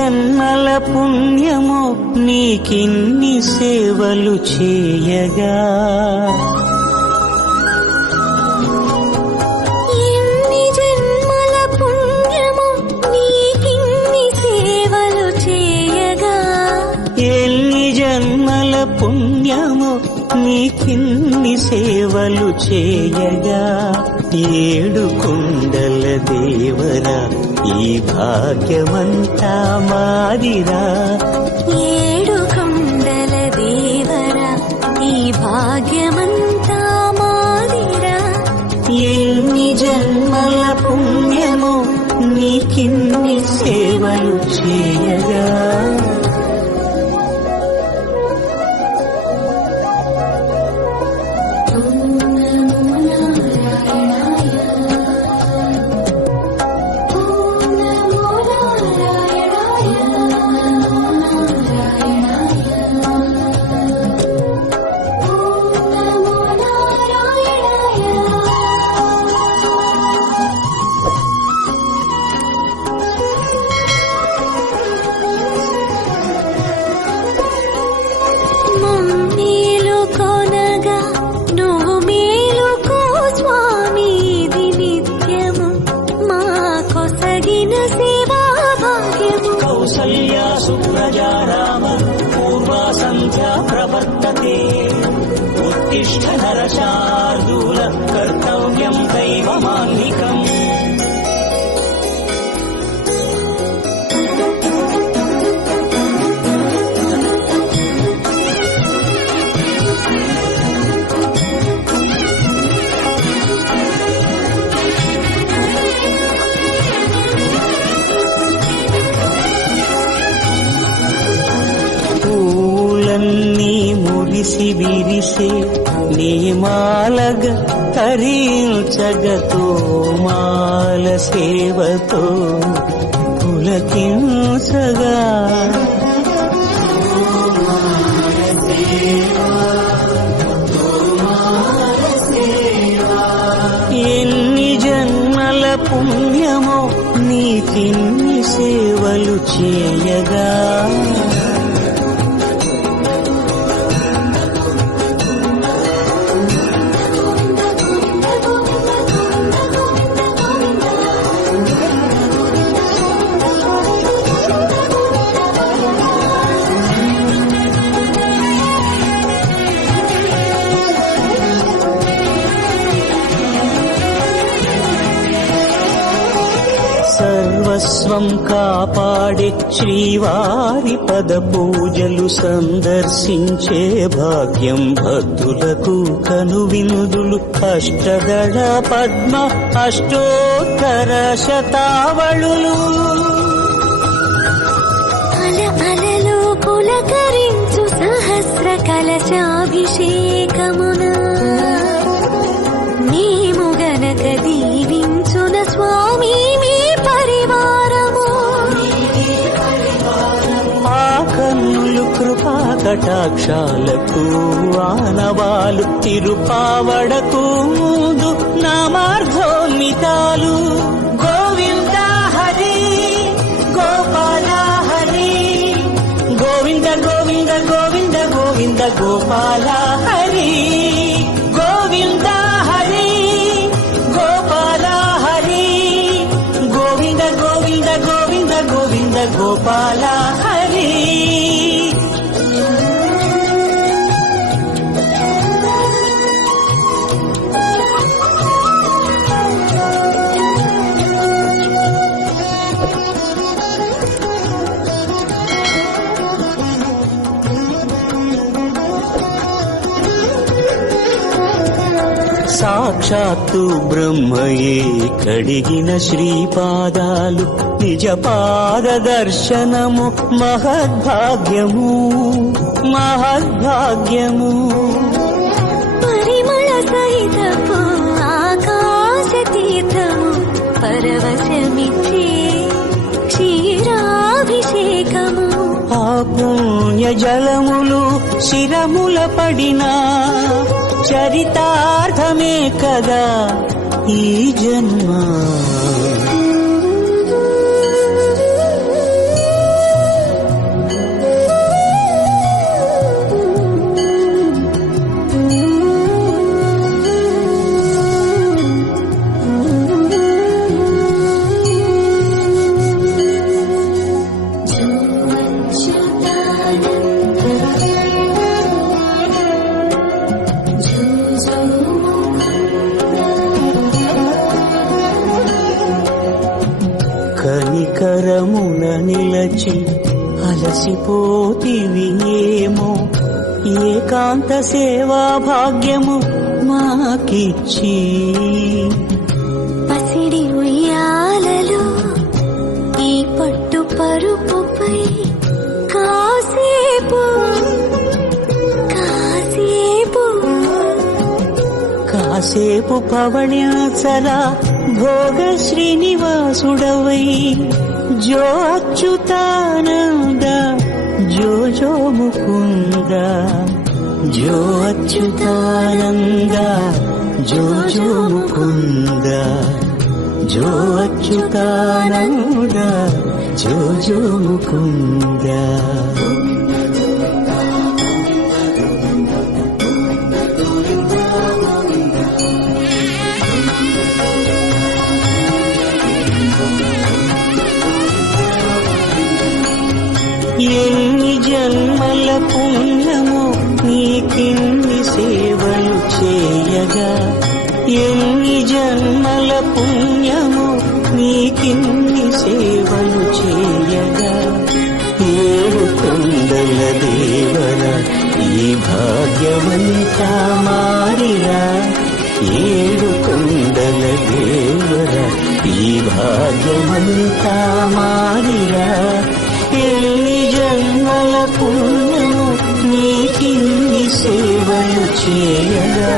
జన్మల పుణ్యము నీకిన్ని సేవలు చేయగా, ఎన్ని జన్మల పుణ్యము నీకిన్ని సేవలు చేయగా, ఎన్ని జన్మల పుణ్యము నీకిన్ని సేవలు చేయగా, ఏడు కొండల దేవరా ఈ భాగ్యమంతా మాదిరా, ఏడు కొండల దేవరా ఈ భాగ్యమంతా మాదిరా, ఎన్ని జన్మల పుణ్యము నీకిన్ని సేవలు చేయగా. उत्तिष्ठ नरशार्दूल कर्तव्यं दैवमान्निकम्। విరిసే నీమాలగ తరించగతో మాల సేవతో పులకించగా, ఎన్ని జన్మల పుణ్యమో నీకిన్ని సేవలు చేయగా, సర్వస్వం కాపాడే శ్రీవారి పద పూజలు సందర్శించే భాగ్యం భక్తులకు కనువినుదులు, అష్టదళ పద్మ అష్టోత్తర శతావళులు, అలలు పులకరించు సహస్ర కలశాభిషేకమున మేము గనక దీవించున స్వామి మీ పరివారము, ఆ కన్నులు కృపా కటాక్షాలకు ఆనవాలు, తిరుపావడకు ముందు నామార్థోన్మితాలు, గోవింద హరి గోపాల హరి, గోవింద గోవింద గోవింద గోవింద గోపాల హరి, గోవింద హరి గోపాల హరి, గోవింద గోవింద గోవింద గోవింద గోపాల హరి. సాక్షాత్తు బ్రహ్మయే కడిగిన శ్రీపాదాలు, నిజ పాద దర్శనము మహద్భాగ్యము మహద్భాగ్యము, పరిమళ సహితపు ఆకాశ తీర్థము పరవశమిచ్చే క్షీరాభిషేకము, ఆ పుణ్య జలములు శిరముల పడినా చరితార్థమే కదా ఈ జన్మ. కనికరమున నిలచి అలసిపోతివి ఏమో ఏకాంత సేవా భాగ్యము మాకిచ్చి పసిడి ఉయ్యాలలో ఈ పట్టు పరుపుపై కాసేపు కాసేపు కాసేపు పవణ్యాచల భోగ శ్రీనివాసుడవై జో అచ్యుతానంద జో జో ముకుంద జో అచ్యుతానంద జో జో ముకుంద జో అచ్యుతానంద జో జో ముకుంద. ఎన్ని జన్మల పుణ్యమో నీకిన్ని సేవలు చేయగా ఎన్ని జన్మల పుణ్యమో నీకిన్ని సేవలు చేయగా ఏడు కొండల దేవర ఈ భాగ్యవంతా మారిరా ఏడు కొండల దేవర ఈ భాగ్యవంతా మారిరా ఎన్ని జన్మల పుణ్యము నీకిన్ని సేవలు చేయగా